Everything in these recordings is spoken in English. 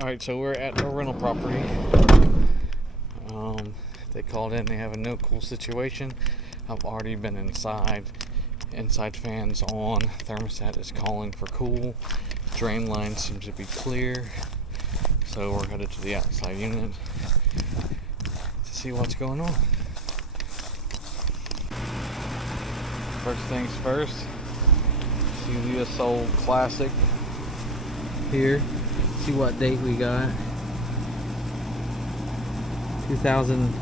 Alright, so we're at a rental property. They called in, they have a no cool situation. I've already been inside. Inside fans on. Thermostat is calling for cool. Drain line seems to be clear. So we're headed to the outside unit to see what's going on. First things first. See the Soul Classic here. See what date we got. 2000,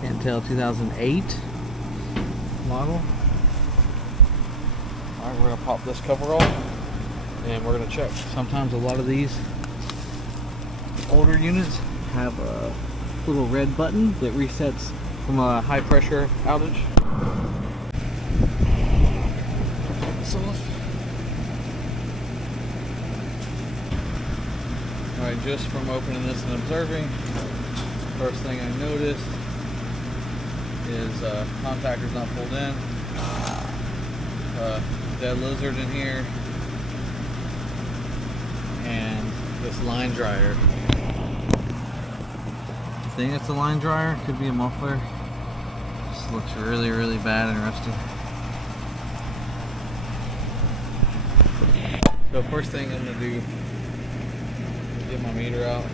can't tell, 2008 model. Alright, we're going to pop this cover off and we're going to check. Sometimes a lot of these older units have a little red button that resets from a high pressure outage. This off. Alright, just from opening this and observing, first thing I noticed is contactor's not pulled in. Dead lizard in here. And this line dryer. I think it's a line dryer, could be a muffler. This looks really, really bad and rusty. So first thing I'm gonna do, get my meter out.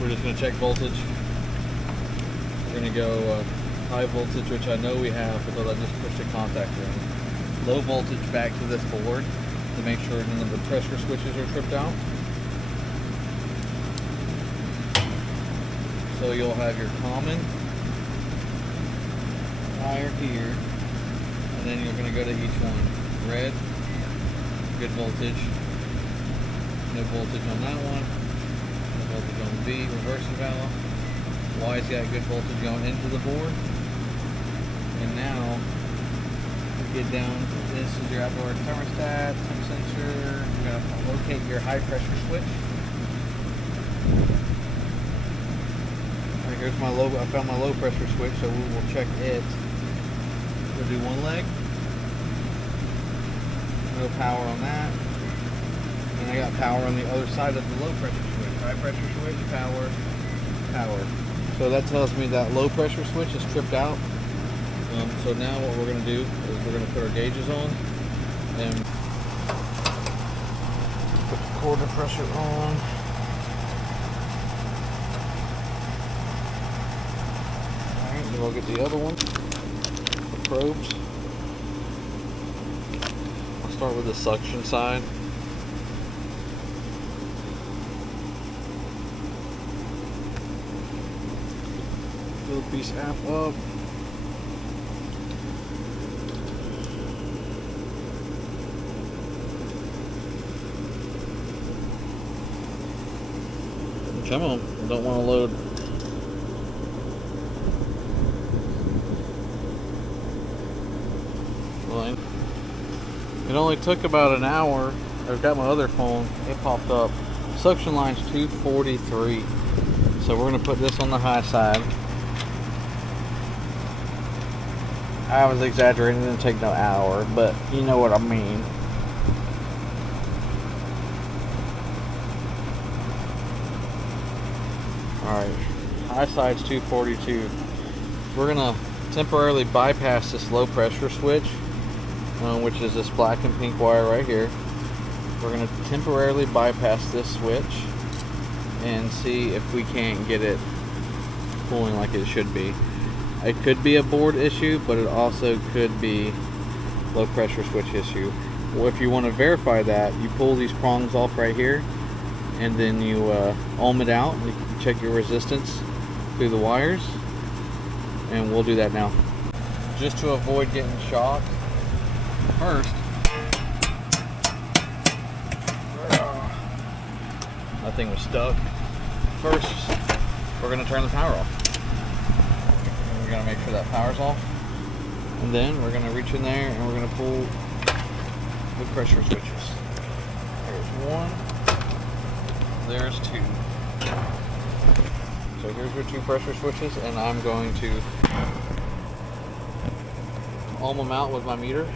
We're just going to check voltage. We're going to go high voltage, which I know we have because I just pushed a contactor in. Low voltage back to this board to make sure none of the pressure switches are tripped out. So you'll have your common wire here, and then you're going to go to each one. Red, good voltage. No voltage on that one. No voltage on B, reversing valve. Y's got good voltage going into the board. And now we get down to this is your outdoor thermostat, temp sensor. You're going to locate your high pressure switch. Alright, here's my low, I found my low pressure switch, so we will check it. We'll do one leg. No power on that. And I got power on the other side of the low pressure switch. High pressure switch, power, power. So that tells me that low pressure switch is tripped out. So now what we're going to do is we're going to put our gauges on and put the quarter pressure on. Alright, then we'll get the other one, the probes. I'll start with the suction side. Fieldpiece app up. Come on, don't want to load. Line. It only took about an hour. I've got my other phone, it popped up. Suction line's 243. So we're going to put this on the high side. I was exaggerating, it didn't take no hour, but you know what I mean. Alright, high side's 242. We're going to temporarily bypass this low pressure switch, which is this black and pink wire right here. We're going to temporarily bypass this switch and see if we can't get it pulling like it should be. It could be a board issue, but it also could be low pressure switch issue. Well, if you want to verify that, you pull these prongs off right here, and then you ohm it out. You can check your resistance through the wires, and we'll do that now. Just to avoid getting shocked, first, that thing was stuck. First, we're going to turn the power off. We're going to make sure that power's off, and then we're going to reach in there and we're going to pull the pressure switches. There's one, there's two. So here's your two pressure switches, and I'm going to ohm them out with my meter.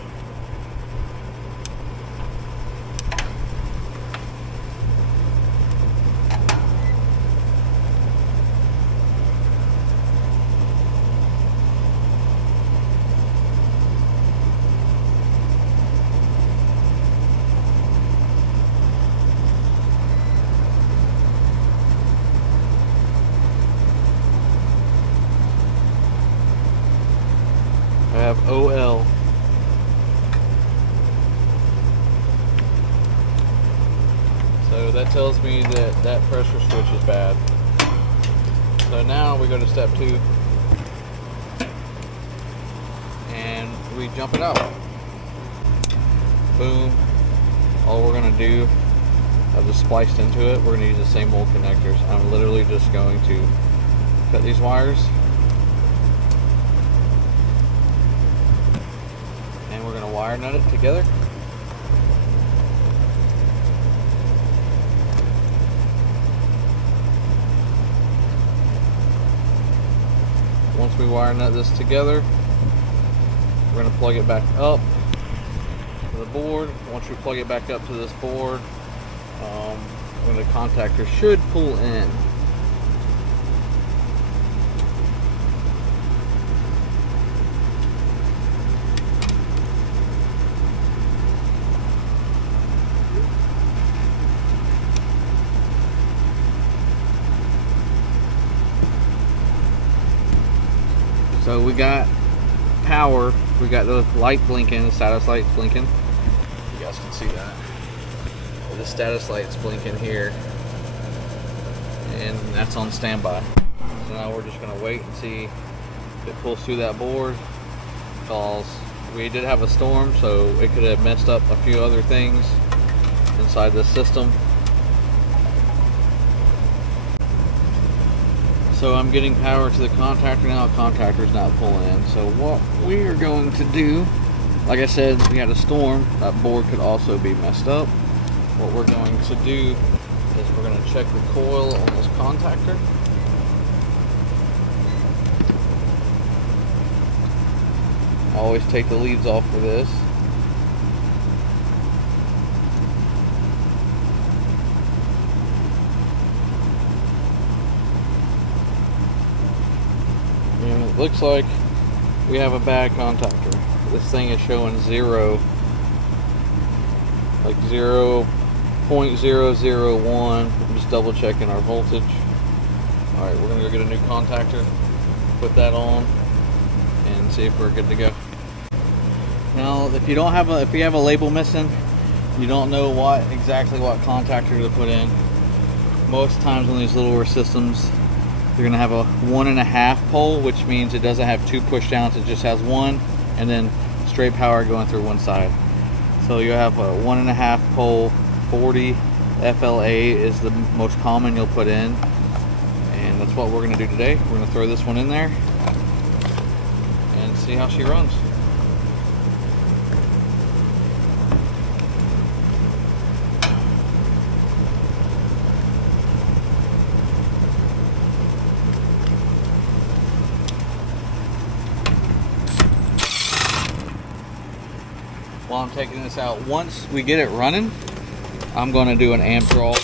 So that tells me that that pressure switch is bad. So now we go to step 2 and we jump it out. Boom. All we're going to do, I've just spliced into it, we're going to use the same old connectors. I'm literally just going to cut these wires and we're going to wire nut it together. Once we wire nut this together, we're going to plug it back up to the board. Once you plug it back up to this board, when the contactor should pull in. So we got power, we got the light blinking, the status light's blinking. You guys can see that. The status light's blinking here, and that's on standby. So now we're just gonna wait and see if it pulls through that board, because we did have a storm, so it could have messed up a few other things inside the system. So I'm getting power to the contactor now. Contactor's not pulling in. So what we are going to do, like I said, we had a storm. That board could also be messed up. What we're going to do is we're going to check the coil on this contactor. I always take the leads off for this. And it looks like we have a bad contactor. This thing is showing 0, like 0.001. I'm just double checking our voltage. Alright, we're gonna go get a new contactor, put that on, and see if we're good to go. Now, if you have a label missing, you don't know exactly what contactor to put in. Most times on these littler systems, you're gonna have a 1.5 pole, which means it doesn't have 2 push downs, it just has 1, and then straight power going through one side. So you have a 1.5 pole, 40 FLA is the most common you'll put in, and that's what we're gonna do today. We're gonna throw this one in there and see how she runs. While I'm taking this out, once we get it running, I'm going to do an amp draw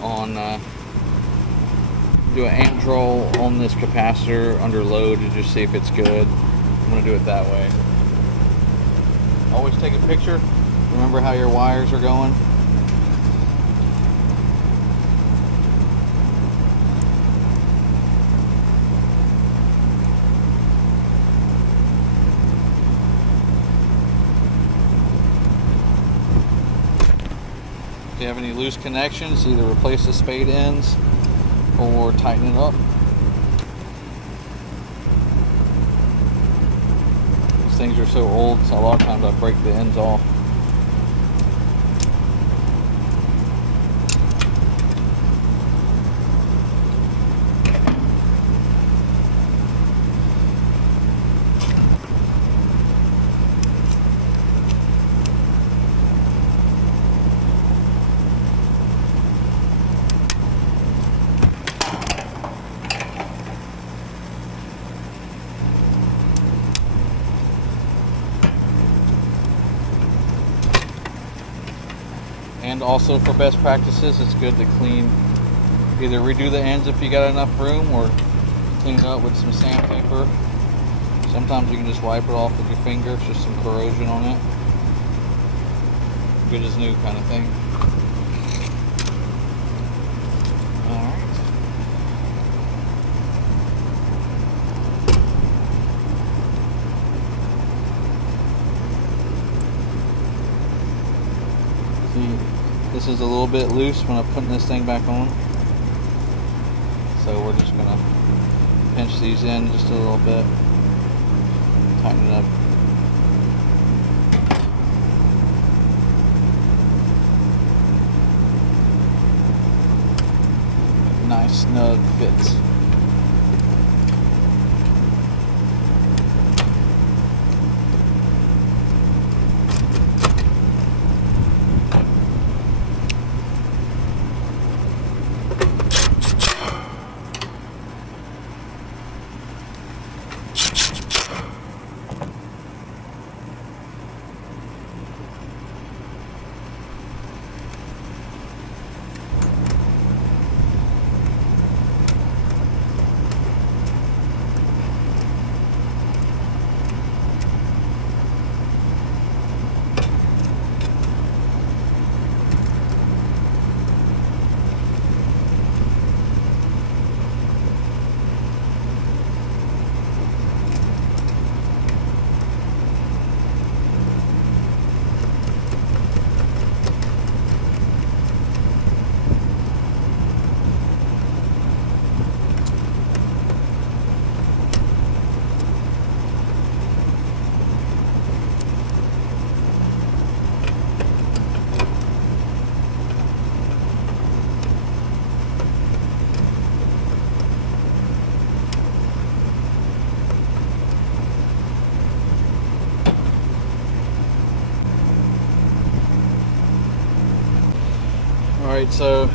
on this capacitor under load to just see if it's good. I'm going to do it that way. Always take a picture. Remember how your wires are going. If you have any loose connections, either replace the spade ends or tighten it up. These things are so old, so a lot of times I break the ends off. And also for best practices, it's good to clean, either redo the ends if you got enough room, or clean it up with some sandpaper. Sometimes you can just wipe it off with your finger, it's just some corrosion on it. Good as new kind of thing. Alright. See, This is a little bit loose when I'm putting this thing back on. So we're just gonna pinch these in just a little bit, tighten it up. Nice snug fits. Alright, so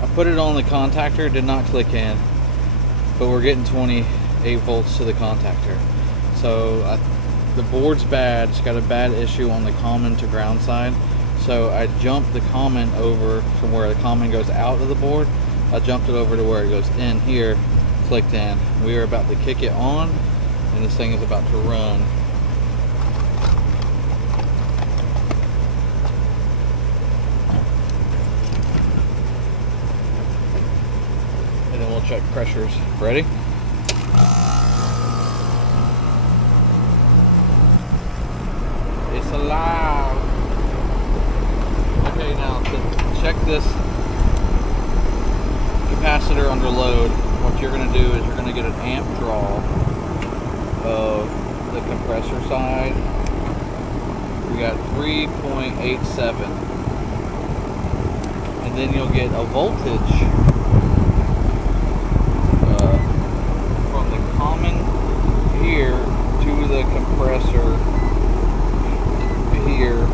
I put it on the contactor, did not click in, but we're getting 28 volts to the contactor. So the board's bad, it's got a bad issue on the common to ground side. So I jumped the common over from where the common goes out of the board. I jumped it over to where it goes in here, clicked in. We are about to kick it on, and this thing is about to run. And then we'll check pressures. Ready? It's alive. Okay, now to check this capacitor under load, what you're going to do is you're going to get an amp draw of the compressor side. We got 3.87, and then you'll get a voltage from the common here to the compressor here,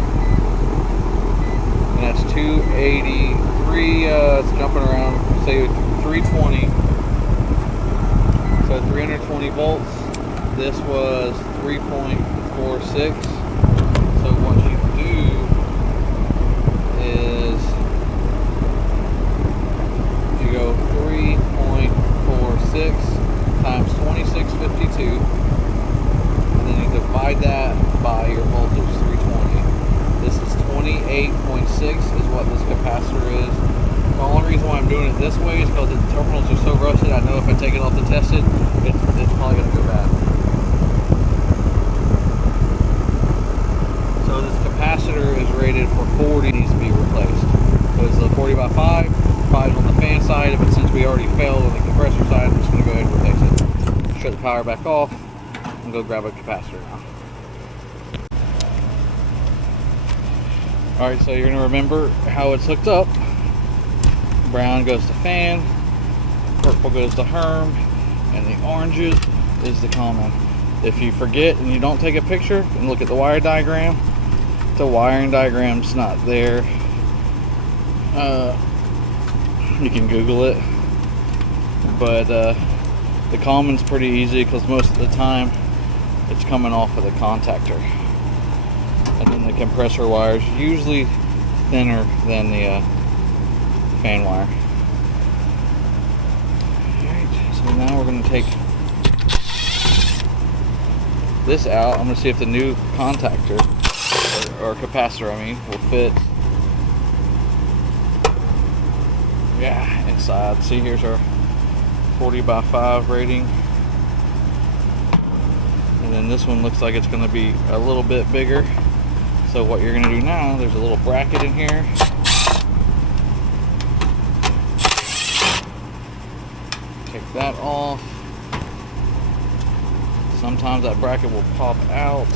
and that's 283. It's jumping around, say 320, so 320 volts. This was 3.46. So what you do is you go 3.46 times 2652, and then you divide that by your voltage, 320. This is 28.6 is what this capacitor is. The only reason why I'm doing it this way is because the terminals are so rusted. I know if I take it off to test it, it's probably going to go bad. So this capacitor is rated for 40, needs to be replaced. So it's a 40 by 5, 5 on the fan side, but since we already failed on the compressor side, I'm just going to go ahead and replace it. Shut the power back off and go grab a capacitor now. Alright, so you're going to remember how it's hooked up. Brown goes to fan, purple goes to Herm, and the oranges is the common. If you forget and you don't take a picture and look at the wire diagram, the wiring diagram's not there. You can Google it, but the common's pretty easy because most of the time it's coming off of the contactor, and then the compressor wire is usually thinner than the fan wire. Alright, so now we're going to take this out. I'm going to see if the new contactor or capacitor, I mean, will fit. Yeah, inside. See, here's our 40 by 5 rating, and then this one looks like it's going to be a little bit bigger, So what you're going to do now, there's a little bracket in here. Take that off. Sometimes that bracket will pop out.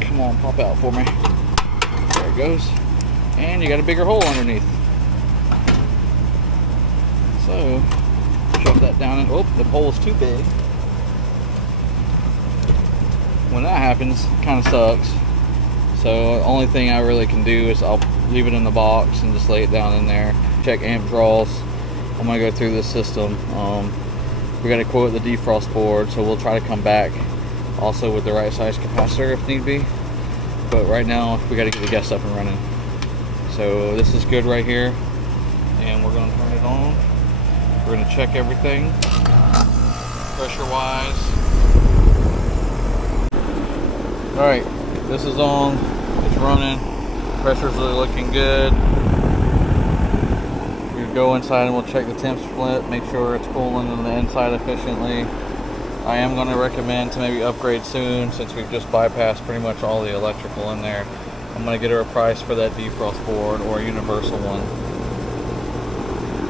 Come on, pop out for me. There it goes. And you got a bigger hole underneath. So, shove that down and, oh, the hole is too big. When that happens, it kind of sucks. So the only thing I really can do is I'll leave it in the box and just lay it down in there. Check amp draws. I'm gonna go through this system. We got to quote the defrost board, so we'll try to come back also with the right size capacitor if need be. But right now we got to get the guest up and running. So this is good right here, and we're going to turn it on. We're going to check everything pressure wise. Alright, this is on, it's running, pressure's really looking good. We go inside and we'll check the temp split, make sure it's cooling on the inside efficiently. I am going to recommend to maybe upgrade soon, since we've just bypassed pretty much all the electrical in there. I'm going to get her a price for that defrost board or a universal one.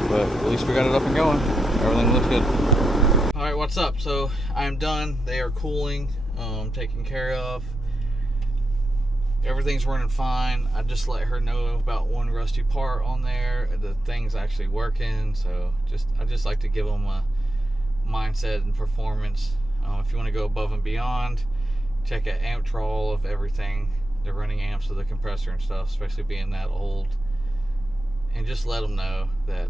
But at least we got it up and going. Everything looks good. Alright, what's up? So I'm done. They are cooling, taken care of. Everything's running fine. I just let her know about one rusty part on there. The thing's actually working. So I just like to give them a mindset and performance. If you want to go above and beyond, check an amp trawl of everything. The running amps of the compressor and stuff, especially being that old. And just let them know that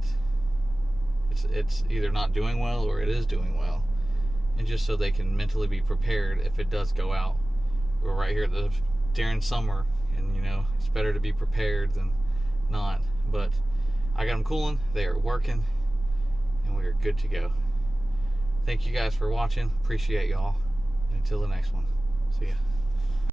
it's either not doing well or it is doing well. And just so they can mentally be prepared if it does go out. We're right here during summer, and you know, it's better to be prepared than not. But I got them cooling, they are working, and we are good to go. Thank you guys for watching. Appreciate y'all. And until the next one, see ya.